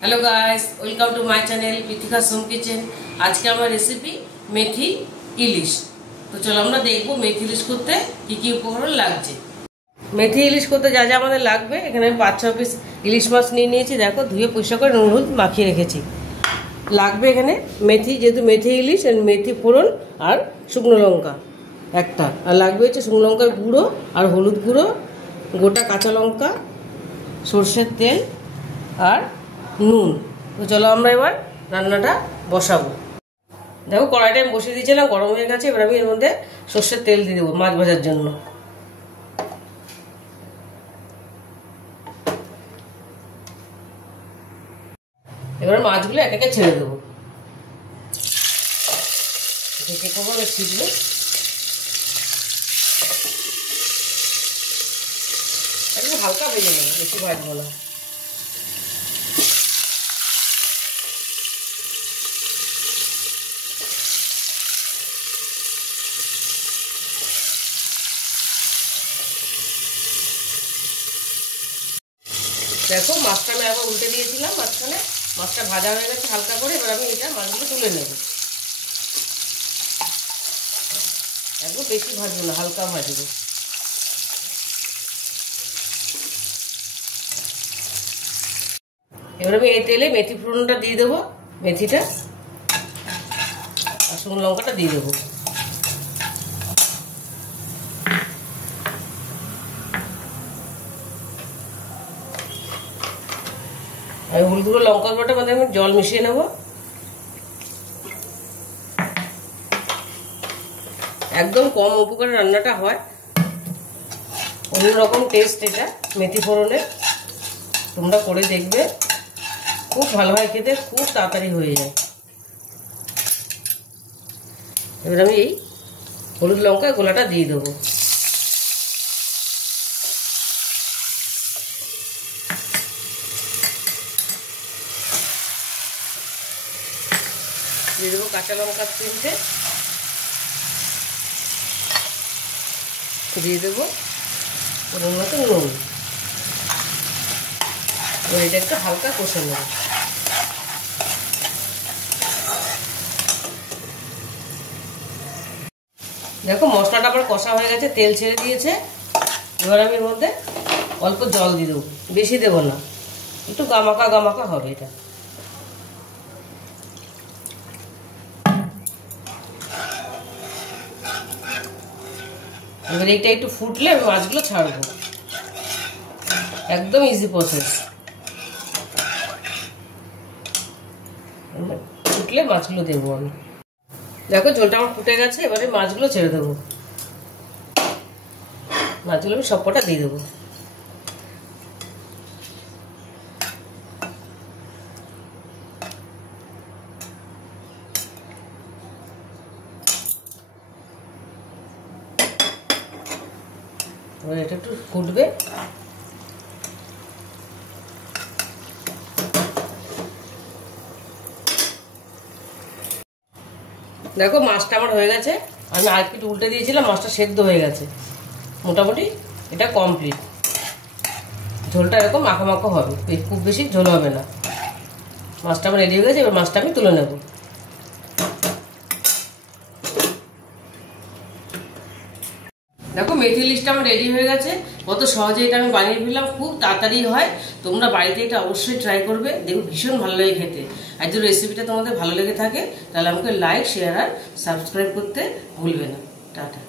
Hello guys, welcome to my channel Prithika home kitchen. आज के हमारे रेसिपी मेथी इलिश। तो चलो আমরা দেখব মেথি ইলিশ করতে কি কি উপকরণ লাগছে। মেথি ইলিশ করতে যা যা আমাদের লাগবে, এখানে আমি 5-6 পিস ইলিশ মাছ নিয়ে নিয়েছি। দেখো, ধুয়ে পরিষ্কার করে নুন হলুদ মাখিয়ে রেখেছি। লাগবে এখানে মেথি, যেহেতু মেথি ইলিশ, মেথি ফোড়ন আর শুকনো লঙ্কা একটা, আর লাগবে হচ্ছে শুকনো লঙ্কার গুঁড়ো আর হলুদ গুঁড়ো, গোটা কাঁচা লঙ্কা, সরষের তেল আর নুন। তো চলো আমরা এবার রান্নাটা বসাবো। দেখো, কড়াইটা আমি বসিয়ে দিয়েছিলাম, গরম হয়ে গেছে। এবার আমি এর মধ্যে সর্ষের তেল দিয়ে দেবো মাছ ভাজার জন্য। এবার মাছগুলো এক একে ছেড়ে দেবো। ঢেকে করবো, ছিটবে। একটু হালকা ভেজে নেবো, বেশি ভাজবো না। দেখো, মাছটা আমি আবার উল্টে দিয়েছিলাম মাঝখানে। মাছটা ভাজা হয়ে গেছে হালকা করে। এবার আমি এটা মাছগুলো তুলে নেব। একদম বেশি ভাজবো না, হালকা ভাজবো। এবার আমি এই তেলে মেথি ফোড়নটা দিয়ে দেবো, মেথিটা আর শুকনো লঙ্কাটা দিয়ে দেবো। আমি হলুদ গুঁড়ো লঙ্কা গুঁড়োটা মধ্যে আমি জল মিশিয়ে নেব। একদম কম উপকারে রান্নাটা হয়, অন্যরকম টেস্ট এটা মেথি ফোড়নের। তোমরা করে দেখবে, খুব ভালো হয় খেতে, খুব তাড়াতাড়ি হয়ে যায়। এবার আমি এই হলুদ লঙ্কা গোলাটা দিয়ে দেবো। দিয়ে দেবো কাঁচা লঙ্কা 3টে, দিয়ে দেবো ওর মতো নুন। এবার এটা একটু হালকা কষে নেব। দেখো, মশলাটা আবার কষা হয়ে গেছে, তেল ছেড়ে দিয়েছে। এবার আমি এর মধ্যে অল্প জল দিয়ে দেবো, বেশি দেবো না, একটু গামাকা গামাকা হবে এটা। এবার এইটা একটু ফুটলে আমি মাছগুলো ছাড়বো। একদম ইজি প্রসেস। ফুটলে মাছগুলো দেবো আমি। দেখো, ঝোলটা আমার ফুটে গেছে। এবারে মাছগুলো ছেড়ে দেবো। মাছগুলো আমি সব কটা দিয়ে দেবো। এবার এটা একটু ফুটবে। দেখো, মাছটা আমার হয়ে গেছে। আমি আর একটু উল্টে দিয়েছিলাম, মাছটা সেদ্ধ হয়ে গেছে মোটামুটি। এটা কমপ্লিট। ঝোলটা এরকম মাখা মাখা হবে, খুব বেশি ঝোল হবে না। মাছটা আমার রেডি হয়ে গেছে। এবার মাছটা আমি তুলে নেব। দেখো, মেথি ইলিশটা আমার রেডি হয়ে গেছে। কত সহজে এটা আমি বানিয়ে ফেললাম, খুব তাড়াতাড়ি হয়। তোমরা বাড়িতে এটা অবশ্যই ট্রাই করবে, দেখো ভীষণ ভালো লাগে খেতে। আর যদি রেসিপিটা তোমাদের ভালো লেগে থাকে, তাহলে আমাকে লাইক, শেয়ার আর সাবস্ক্রাইব করতে ভুলবে না। টাটা।